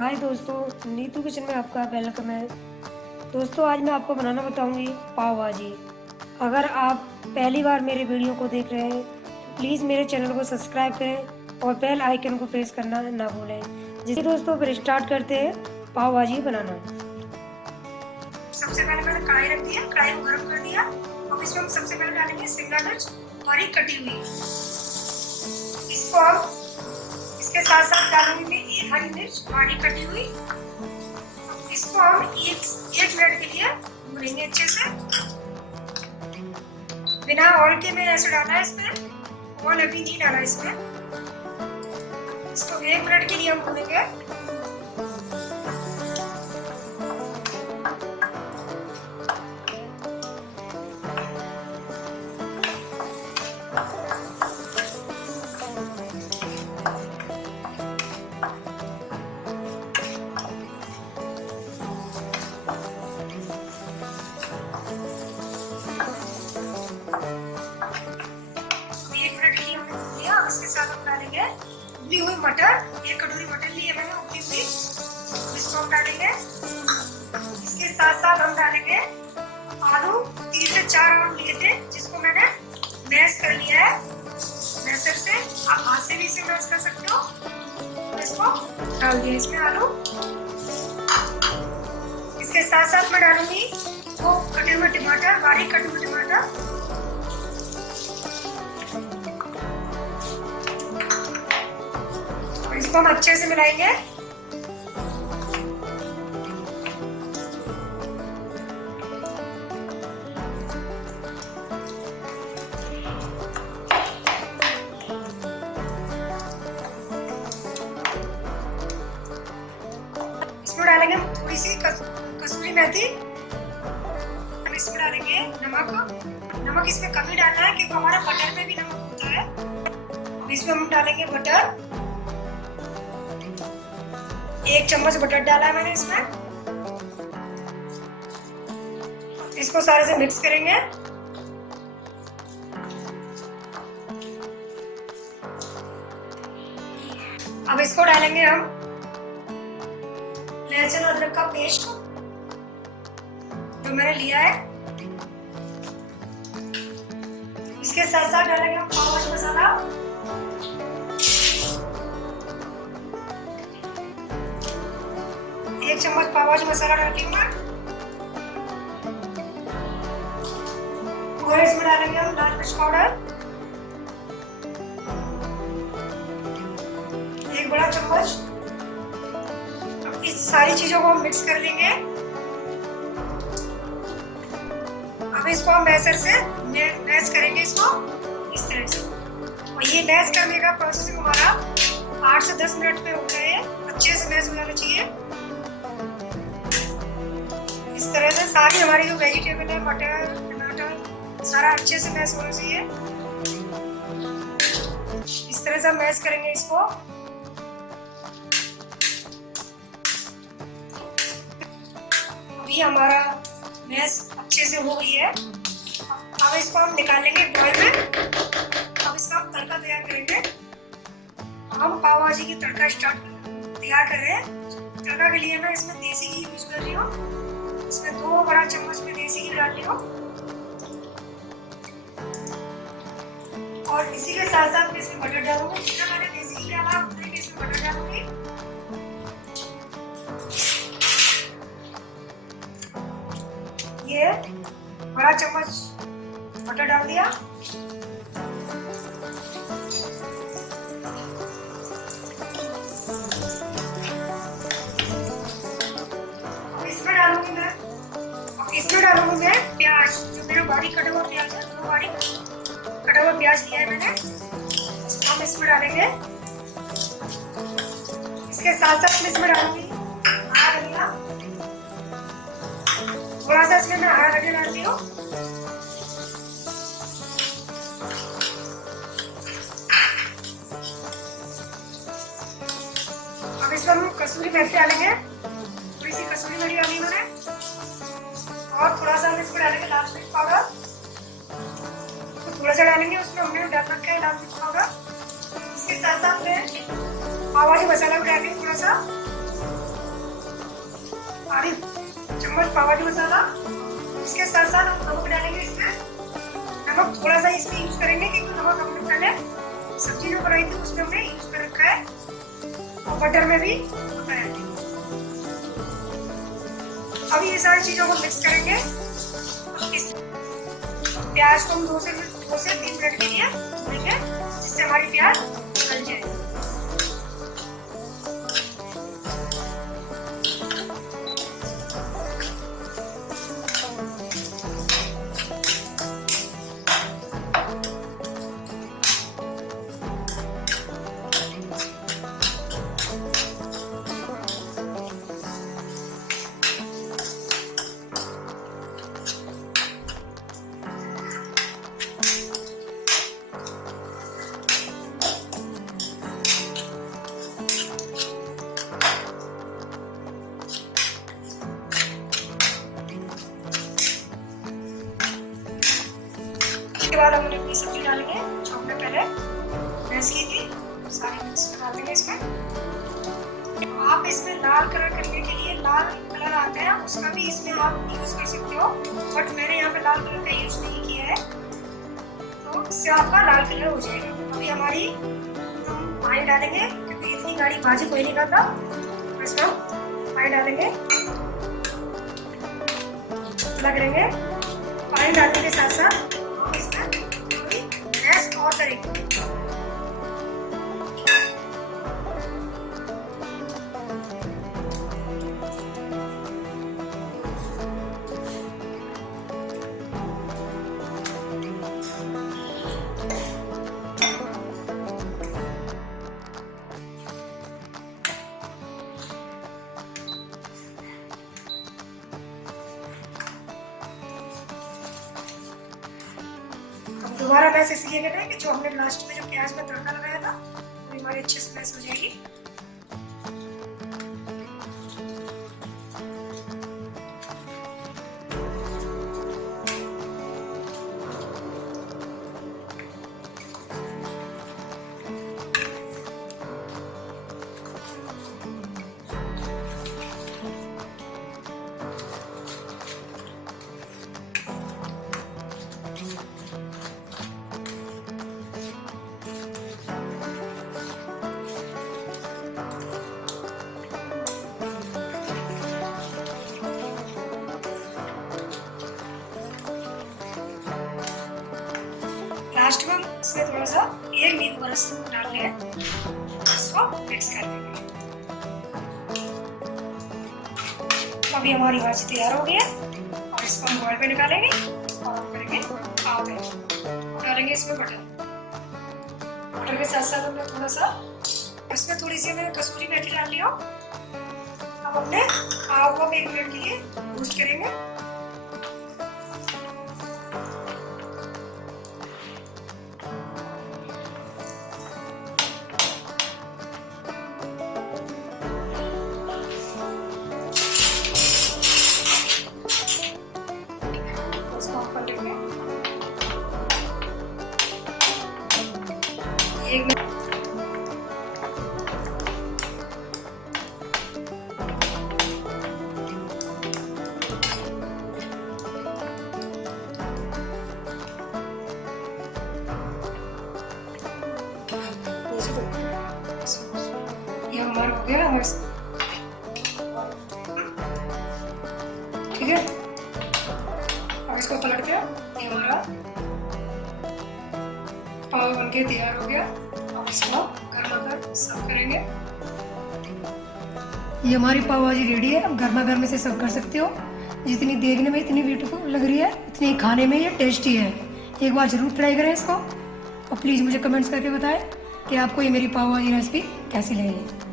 हाय दोस्तों, नीतू किचन में आपका वेलकम है। दोस्तों, आज मैं आपको बनाना बताऊंगी पाव भाजी। अगर आप पहली बार मेरे वीडियो को देख रहे हैं तो प्लीज़ मेरे चैनल को सब्सक्राइब करें और बेल आइकन को प्रेस करना ना भूलें। जिससे दोस्तों फिर स्टार्ट करते हैं पाव भाजी बनाना। सबसे पहले मैंने कढ़ाई रख दिया, कढ़ाई को गर्म कर दिया। अब इसमें हम सबसे पहले डालेंगे शिमला मिर्च बारीक कटी हुई। इसको हम इसके साथ साथ डालूंगी मैं एक हरी मिर्च बारीक कटी हुई। इसको हम एक मिनट के लिए भूनेंगे अच्छे से। बिना ऑयल के मैं ऐसे डाला है इसमें, ऑयल अभी नहीं डाला इसमें। इसको 1 मिनट के लिए हम भूनेंगे। इसके साथ हम डालेंगे उबली हुई मटर। 1 कटोरी मटर ली है मैंने उबली हुई, इसको हम डालेंगे। इसके साथ साथ हम डालेंगे आलू। 3 से 4 आलू लिए थे जिसको मैंने मैश कर लिया है मैशर से। आप हाथ से भी इसे मैश कर सकते हो। इसको डाल दिया इसमें आलू। इसके साथ साथ मैं डालूंगी वो कटे हुए टमाटर, बारीक कटे हुए टमाटर। इसको हम अच्छे से मिलाएंगे। इसमें डालेंगे थोड़ी सी कसूरी मेथी। इसमें डालेंगे नमक इसमें कम ही डालना है क्योंकि हमारा बटर में भी नमक होता है। अब इसमें हम डालेंगे बटर। 1 चम्मच बटर डाला है मैंने इसमें। इसको सारे से मिक्स करेंगे। अब इसको डालेंगे हम लहसुन अदरक का पेस्ट जो मैंने लिया है। इसके साथ साथ डालेंगे हम पाव भाजी मसाला। एक चम्मच पाव भाजी मसाला डालती हूँ मैं। और इसमें डालेंगे हम लाल मिर्च पाउडर 1 बड़ा चम्मच। अब इस सारी चीजों को हम मिक्स कर लेंगे। अब इसको हम मैशर से मैश करेंगे इसको इस तरह से। और ये मैश करने का प्रोसेस हमारा 8 से 10 मिनट में होता है। अच्छे से मैश हो जाना चाहिए। इस तरह से सारी हमारी जो वेजिटेबल है, मटर, टमाटर, सारा अच्छे से मैश होना चाहिए। इस तरह से हम मैश करेंगे इसको। अभी हमारा मैश अच्छे से हो गई है। अब इसको हम निकालेंगे बॉयल में। अब इसका हम तड़का तैयार करेंगे। हम पाव भाजी की तड़का तैयार कर रहे हैं। तड़का के लिए मैं इसमें देसी घी यूज कर रही हूँ। इसमें 2 बड़ा चम्मच में देसी घी डाल रही हूँ। और इसी के साथ साथ मैं इसमें बटर डालूंगी। जितना मैंने देसी घी डाला उतना ही इसमें बटर डालूंगी। ये बड़ा चम्मच बटर डाल दिया। इसमें डालूंगी मैं प्याज, जो मेरा बारीक कटा हुआ प्याज है। 2 बारीक कटा हुआ प्याज लिया है मैंने। इसको हम इसमें डालेंगे। इसके साथ साथ मैं इसमें डालूंगी हरा धनिया। थोड़ा सा इसमें मैं हरा धनिया डालती हूँ। अब इसमें हम कसूरी मेथी डालेंगे। थोड़ी सी कसूरी मेथी डाली मैंने। और थोड़ा सा हम इसमें डालेंगे लाल मिर्च पाउडर। तो थोड़ा सा डालेंगे, उसमें हमने डाल रखा है लाल मिर्च पाउडर। इसके साथ साथ में पाव भाजी मसाला भी डालेंगे थोड़ा सा। आधी चम्मच पाव भाजी मसाला। इसके साथ साथ हम नमक डालेंगे इसमें। नमक थोड़ा सा इसमें यूज करेंगे क्योंकि नमक हमने पहले सब्जी जो बनाई थी उसमें हमने यूज कर रखा है और बटर में भी होता है। अब ये सारी चीजों को मिक्स करेंगे। इस प्याज को हम 2 से 3 मिनट के लिए भूनेंगे जिससे हमारी प्याज गल जाए। उसके बाद हम अपनी सब्जी डालेंगे जो हमने पहले मैश की थी, सारी मिक्स डाल देंगे इसमें। आप इसमें लाल कलर करने के लिए लाल कलर आता है उसका भी इसमें आप यूज कर सकते हो, बट मैंने यहाँ पे लाल कलर का यूज नहीं किया है तो इससे आपका लाल कलर हो जाएगा। अभी हमारी हम पानी डालेंगे क्योंकि इतनी गाढ़ी भाजी कोई नहीं खाता, तो इसमें हम पानी डालेंगे, लग करेंगे। पानी डालने के साथ साथ इसमें गैस और करेंगे। दोबारा मैश इसलिए कर रहे हैं कि जो हमने लास्ट में जो प्याज में तड़का लगाया था वो हमारी अच्छे से मैश हो जाएगी। लास्ट में इसमें थोड़ा सा एक नींबू का रस डाल लिया, इसको मिक्स कर देंगे। अभी हमारी भाजी तैयार हो गई है और इसको हम बॉयल पे निकालेंगे और हम करेंगे पाव भाजी। डालेंगे इसमें बटर, बटर के साथ साथ हमने थोड़ा सा इसमें थोड़ी सी हमने कसूरी मेथी डाल लिया। अब हमने पाव को 1 मिनट के लिए रोस्ट करेंगे। एक मिनट ये हमारा हो गया हमारे, ठीक है। अब इसको पलट के ये हमारा पाव बनके तैयार हो गया। अब इसको गर्मा गर्म सर्व करेंगे। ये हमारी पाव भाजी रेडी है। अब गर्मा गर्म से सर्व कर सकते हो। जितनी देखने में इतनी ब्यूटीफुल लग रही है उतनी खाने में ये टेस्टी है। एक बार जरूर ट्राई करें इसको और प्लीज़ मुझे कमेंट्स करके बताएं कि आपको ये मेरी पाव भाजी रेसिपी कैसी लगी।